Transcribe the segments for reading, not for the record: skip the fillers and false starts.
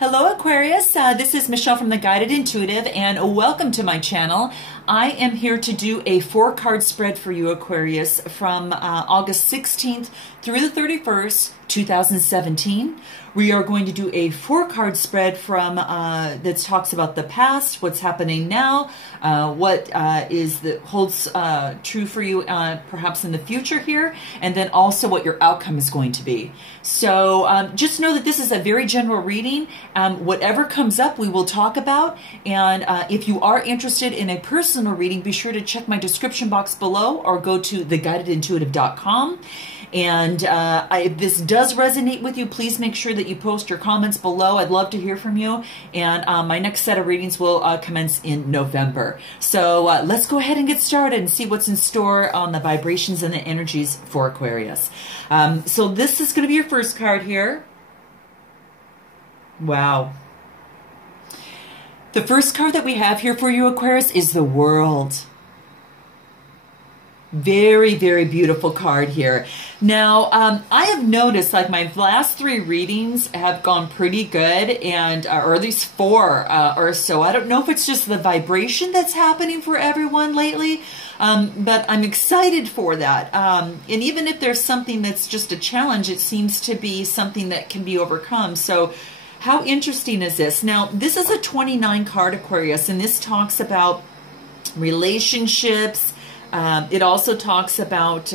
Hello Aquarius, this is Michelle from the Guided Intuitive and welcome to my channel. I am here to do a 4-card spread for you Aquarius from August 16th through the 31st, 2017. We are going to do a 4-card spread from that talks about the past, what's happening now, what holds true for you perhaps in the future here, and then also what your outcome is going to be. So just know that this is a very general reading. Whatever comes up we will talk about, and if you are interested in a personal reading, be sure to check my description box below or go to theguidedintuitive.com. And if this does resonate with you, please make sure that you post your comments below. I'd love to hear from you. And my next set of readings will commence in November. So let's go ahead and get started and see what's in store on the vibrations and the energies for Aquarius. So this is going to be your first card here. Wow. The first card that we have here for you, Aquarius, is the World. Very, very beautiful card here. Now, I have noticed like my last 3 readings have gone pretty good, and or at least 4 or so. I don't know if it's just the vibration that's happening for everyone lately, but I'm excited for that. And even if there's something that's just a challenge, it seems to be something that can be overcome. So how interesting is this? Now, this is a 29 card Aquarius, and this talks about relationships. It also talks about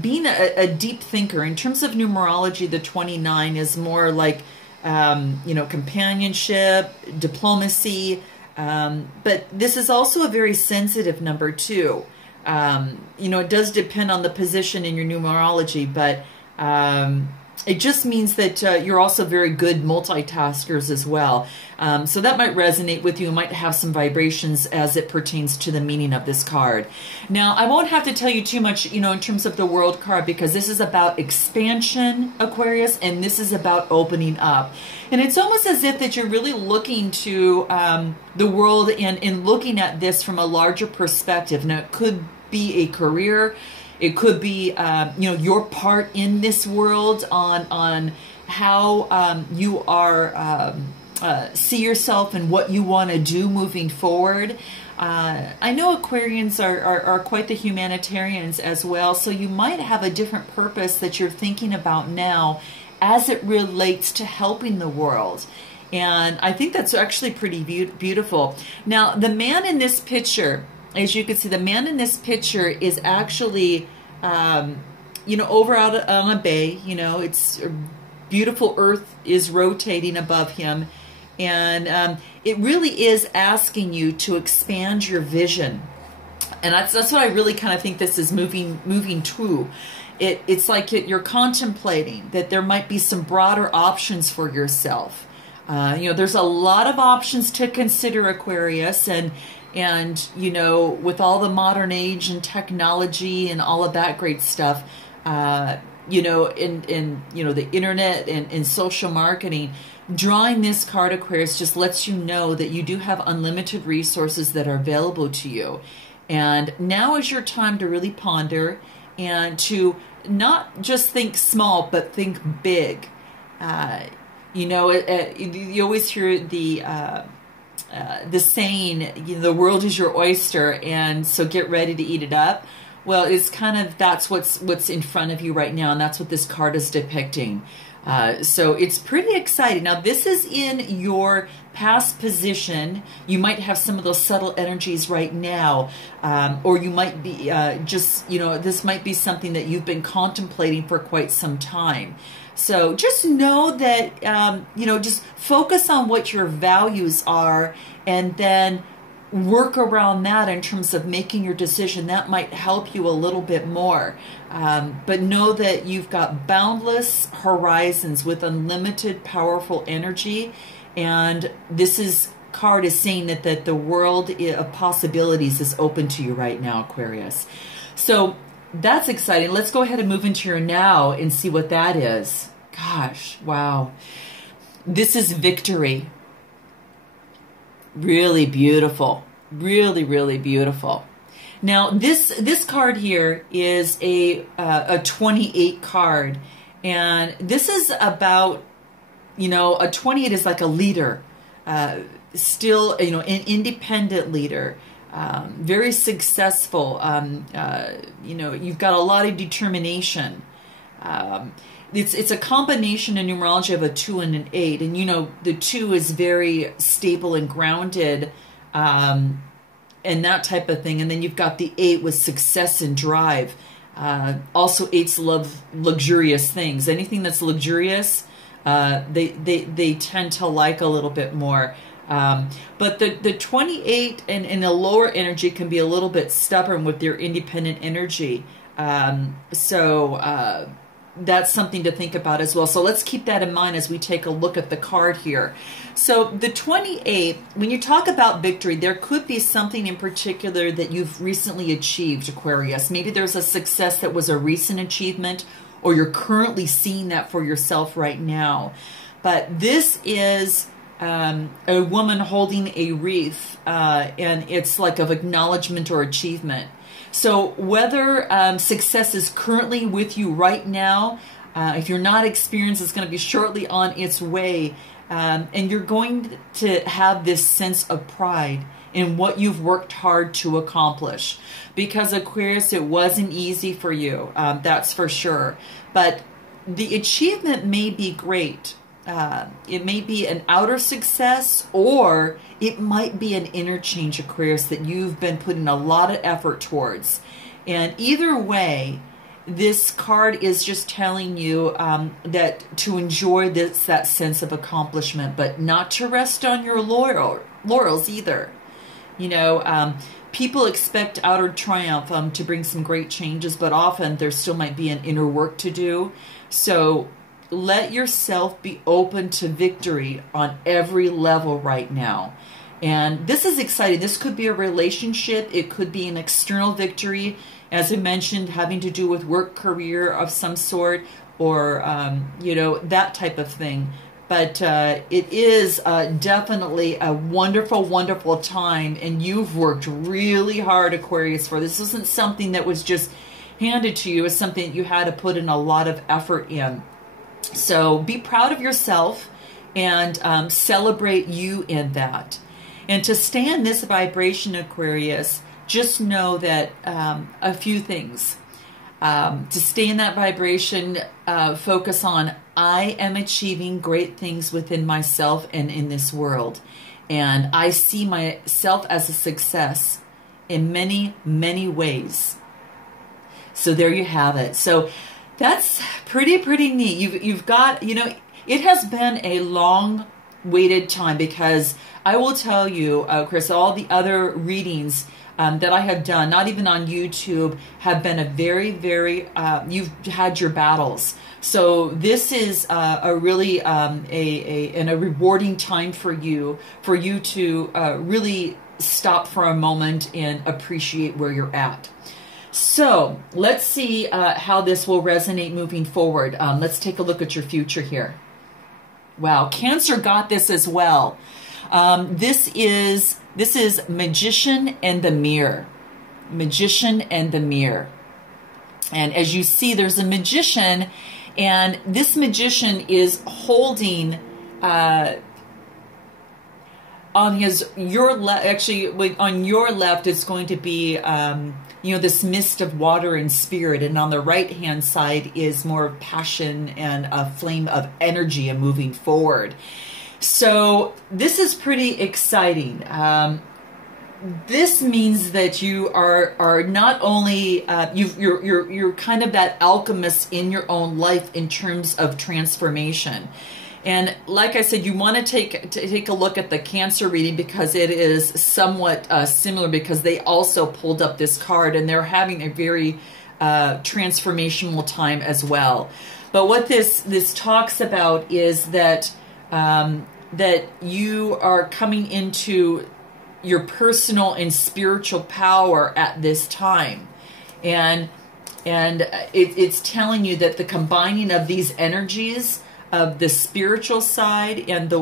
being a deep thinker. In terms of numerology, the 29 is more like, companionship, diplomacy. But this is also a very sensitive number too. It does depend on the position in your numerology, but it just means that you're also very good multitaskers as well. So that might resonate with you, might have some vibrations as it pertains to the meaning of this card. Now, I won't have to tell you too much, in terms of the World card, because this is about expansion, Aquarius, and this is about opening up. And it's almost as if that you're really looking to the world and looking at this from a larger perspective. Now, it could be a career. It could be, your part in this world on how you are see yourself and what you want to do moving forward. I know Aquarians are quite the humanitarians as well, so you might have a different purpose that you're thinking about now as it relates to helping the world. And I think that's actually pretty beautiful. Now, the man in this picture, as you can see, the man in this picture is actually, over out on a bay. It's beautiful earth is rotating above him. And it really is asking you to expand your vision. And that's what I really kind of think this is moving to. It's like you're contemplating that there might be some broader options for yourself. There's a lot of options to consider, Aquarius, and with all the modern age and technology and all of that great stuff, the internet and social marketing, drawing this card, Aquarius, just lets you know that you do have unlimited resources that are available to you. And now is your time to really ponder and to not just think small, but think big. You always hear the saying, the world is your oyster, and so get ready to eat it up. Well, it's kind of, that's what's in front of you right now, and that's what this card is depicting. So it's pretty exciting. Now, this is in your past position. You might have some of those subtle energies right now, or you might be this might be something that you've been contemplating for quite some time. So just know that, just focus on what your values are, and then work around that in terms of making your decision. That might help you a little bit more. But know that you've got boundless horizons with unlimited powerful energy. And this card is saying that the world of possibilities is open to you right now, Aquarius. So that's exciting. Let's go ahead and move into your now and see what that is. Gosh, wow. This is victory. Really beautiful. Really, really beautiful. Now, this card here is a 28 card, and this is about You know, a 28 is like a leader, still, you know, an independent leader, very successful. You know, you've got a lot of determination. It's a combination in numerology of a 2 and an 8, and you know the 2 is very stable and grounded, and that type of thing. And then you've got the 8 with success and drive. Also, 8s love luxurious things. Anything that's luxurious, they tend to like a little bit more. But the 28 and a lower energy can be a little bit stubborn with their independent energy. So that's something to think about as well. So let's keep that in mind as we take a look at the card here. So the 28, when you talk about victory, there could be something in particular that you've recently achieved, Aquarius. Maybe there's a success that was a recent achievement, or you're currently seeing that for yourself right now. But this is a woman holding a wreath, and it's like of acknowledgement or achievement. So whether success is currently with you right now, if you're not experienced, it's going to be shortly on its way. And you're going to have this sense of pride in what you've worked hard to accomplish. Because Aquarius, it wasn't easy for you, that's for sure. But the achievement may be great. It may be an outer success, or it might be an inner change, Aquarius, that you've been putting a lot of effort towards. And either way, this card is just telling you that to enjoy that sense of accomplishment, but not to rest on your laurels either. You know, people expect outer triumph to bring some great changes, but often there still might be an inner work to do. So let yourself be open to victory on every level right now. And this is exciting. This could be a relationship. It could be an external victory, as I mentioned, having to do with work, career of some sort, or, you know, that type of thing. But it is definitely a wonderful, wonderful time. And you've worked really hard, Aquarius, for this. This isn't something that was just handed to you. It's something that you had to put in a lot of effort in. So be proud of yourself and celebrate you in that. And to stay in this vibration, Aquarius, just know that a few things. To stay in that vibration, focus on, I am achieving great things within myself and in this world. And I see myself as a success in many, many ways. So there you have it. So that's pretty neat. You've got, you know, it has been a long waited time, because I will tell you, Chris, all the other readings that I have done, not even on YouTube, have been a very, you've had your battles. So this is a really a rewarding time for you to really stop for a moment and appreciate where you're at. So let's see how this will resonate moving forward. Let's take a look at your future here. Wow, Cancer got this as well. This is Magician and the Mirror. Magician and the Mirror. And as you see, there's a magician, and this magician is holding on your left. Actually, on your left, it's going to be you know, this mist of water and spirit, and on the right hand side is more passion and a flame of energy and moving forward. So this is pretty exciting. This means that you are not only you're kind of that alchemist in your own life in terms of transformation. And like I said, you want to take a look at the Cancer reading, because it is somewhat similar, because they also pulled up this card and they're having a very transformational time as well. But what this talks about is that that you are coming into your personal and spiritual power at this time, and it's telling you that the combining of these energies of the spiritual side and the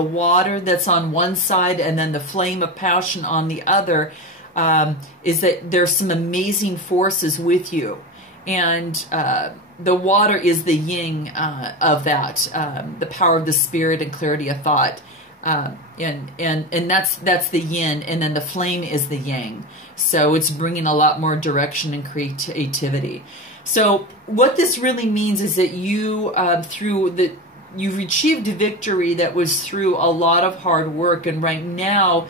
water that's on one side and then the flame of passion on the other, is that there's some amazing forces with you. And the water is the yin of that, the power of the spirit and clarity of thought. And that's the yin, and then the flame is the yang. So it's bringing a lot more direction and creativity. So what this really means is that you, you've achieved victory that was through a lot of hard work, and right now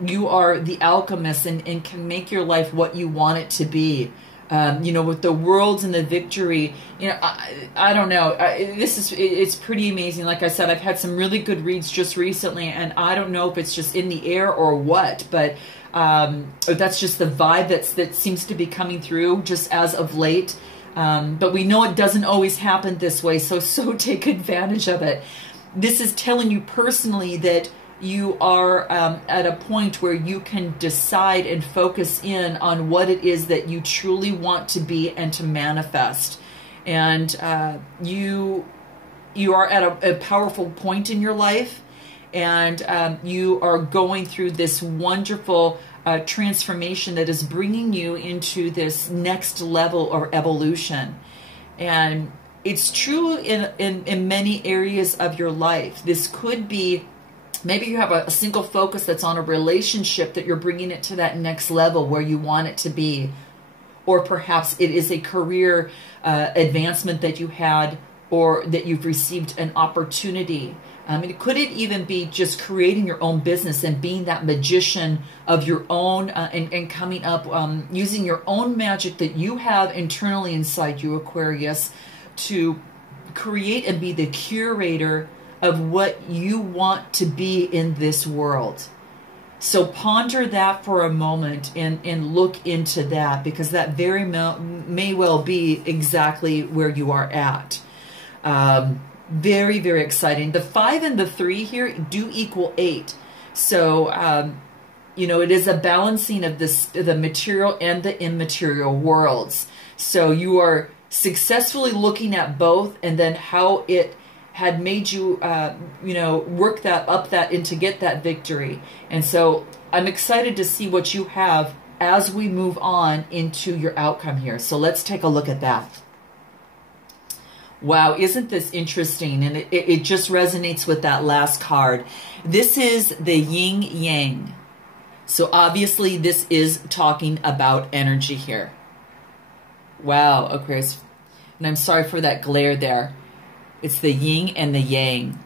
you are the alchemist and can make your life what you want it to be. You know, with the worlds and the victory, you know, I don't know. It's pretty amazing. Like I said, I've had some really good reads just recently, and I don't know if it's just in the air or what, but that's just the vibe that seems to be coming through just as of late. But we know it doesn't always happen this way, so take advantage of it. This is telling you personally that you are at a point where you can decide and focus in on what it is that you truly want to be and to manifest. And you are at a powerful point in your life, and you are going through this wonderful transformation that is bringing you into this next level or evolution. And it's true in many areas of your life. This could be, maybe you have a single focus that's on a relationship that you're bringing it to that next level where you want it to be. Or perhaps it is a career advancement that you had, or that you've received an opportunity. Could it even be just creating your own business and being that magician of your own and coming up, using your own magic that you have internally inside you, Aquarius, to create and be the curator of what you want to be in this world. So ponder that for a moment and look into that, because that very may well be exactly where you are at. Very, very exciting. The 5 and the 3 here do equal 8. So, you know, it is a balancing of the material and the immaterial worlds. So you are successfully looking at both, and then how it had made you, you know, work that up that and to get that victory. And so I'm excited to see what you have as we move on into your outcome here. So let's take a look at that. Wow, isn't this interesting? And it just resonates with that last card. This is the yin yang. So obviously this is talking about energy here. Wow, Aquarius. And I'm sorry for that glare there. It's the yin and the yang.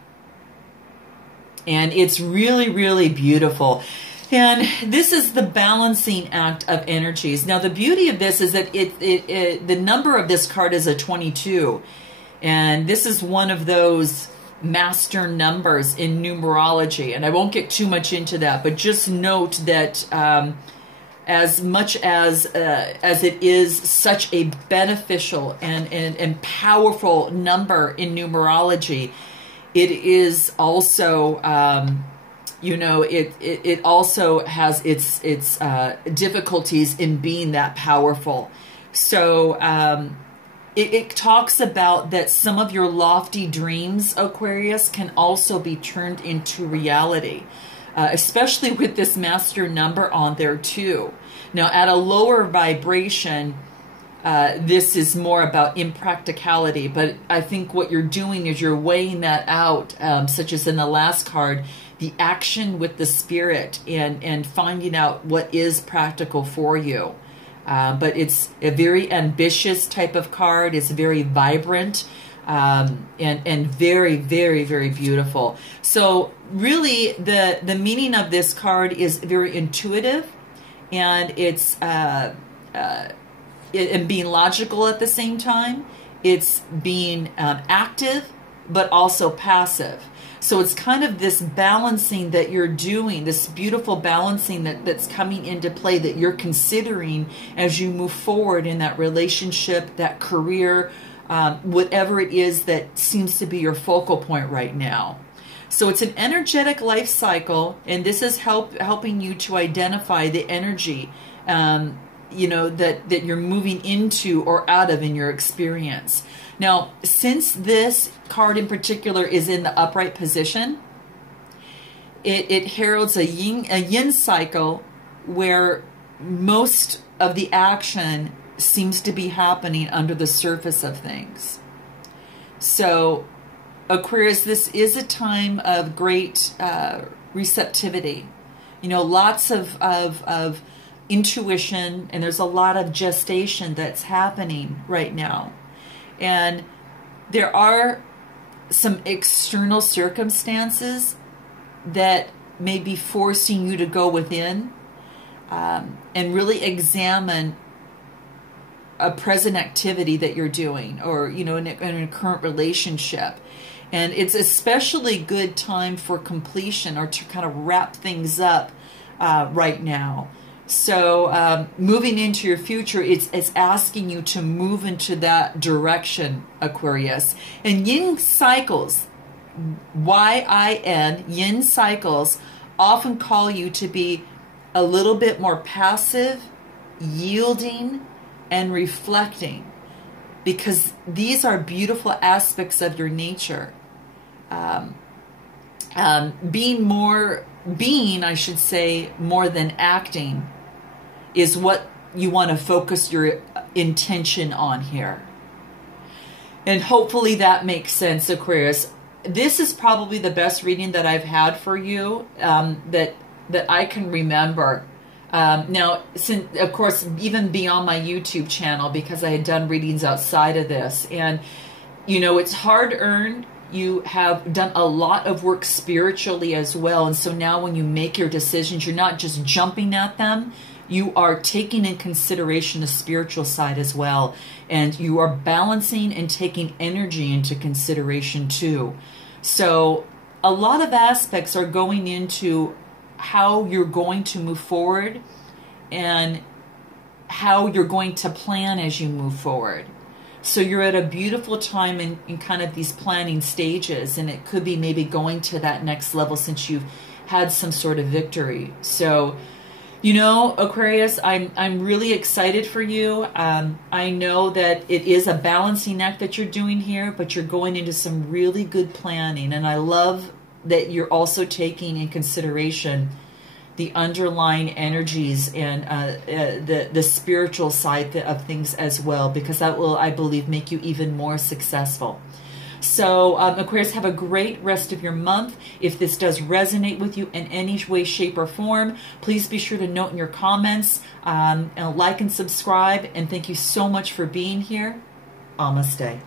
And it's really, really beautiful. And this is the balancing act of energies. Now, the beauty of this is that the number of this card is a 22. And this is one of those master numbers in numerology. And I won't get too much into that, but just note that as much as it is such a beneficial and powerful number in numerology, it is also, you know, it also has its difficulties in being that powerful. So it talks about that some of your lofty dreams, Aquarius, can also be turned into reality, especially with this master number on there too. Now, at a lower vibration, this is more about impracticality, but I think what you're doing is you're weighing that out, such as in the last card, the action with the spirit and finding out what is practical for you. But it's a very ambitious type of card. It's very vibrant and very, very, very beautiful. So really the meaning of this card is very intuitive, and it's and being logical at the same time. It's being active, but also passive. So it's kind of this balancing that you're doing, this beautiful balancing that's coming into play that you're considering as you move forward in that relationship, that career, whatever it is that seems to be your focal point right now. So it's an energetic life cycle, and this is helping you to identify the energy, you know, that you're moving into or out of in your experience. Now, since this card in particular is in the upright position, it heralds a yin cycle where most of the action seems to be happening under the surface of things. So, Aquarius, this is a time of great receptivity. You know, lots of intuition, and there's a lot of gestation that's happening right now. And there are some external circumstances that may be forcing you to go within and really examine a present activity that you're doing, or, you know, in a current relationship. And it's especially good time for completion, or to kind of wrap things up right now. So moving into your future, it's asking you to move into that direction, Aquarius. And yin cycles, Y-I-N, yin cycles often call you to be a little bit more passive, yielding, and reflecting, because these are beautiful aspects of your nature. Being, I should say, more than acting is what you want to focus your intention on here. And hopefully that makes sense, Aquarius. This is probably the best reading that I've had for you that I can remember. Now, since, of course, even beyond my YouTube channel, because I had done readings outside of this. And, you know, it's hard-earned. You have done a lot of work spiritually as well. And so now when you make your decisions, you're not just jumping at them. You are taking in consideration the spiritual side as well. And you are balancing and taking energy into consideration too. So a lot of aspects are going into how you're going to move forward and how you're going to plan as you move forward. So you're at a beautiful time in kind of these planning stages, and it could be maybe going to that next level since you've had some sort of victory. So, you know, Aquarius, I'm really excited for you. I know that it is a balancing act that you're doing here, but you're going into some really good planning, and I love that you're also taking in consideration the underlying energies and the spiritual side of things as well, because that will, I believe, make you even more successful. So, Aquarius, have a great rest of your month. If this does resonate with you in any way, shape, or form, please be sure to note in your comments, and like and subscribe. And thank you so much for being here. Namaste.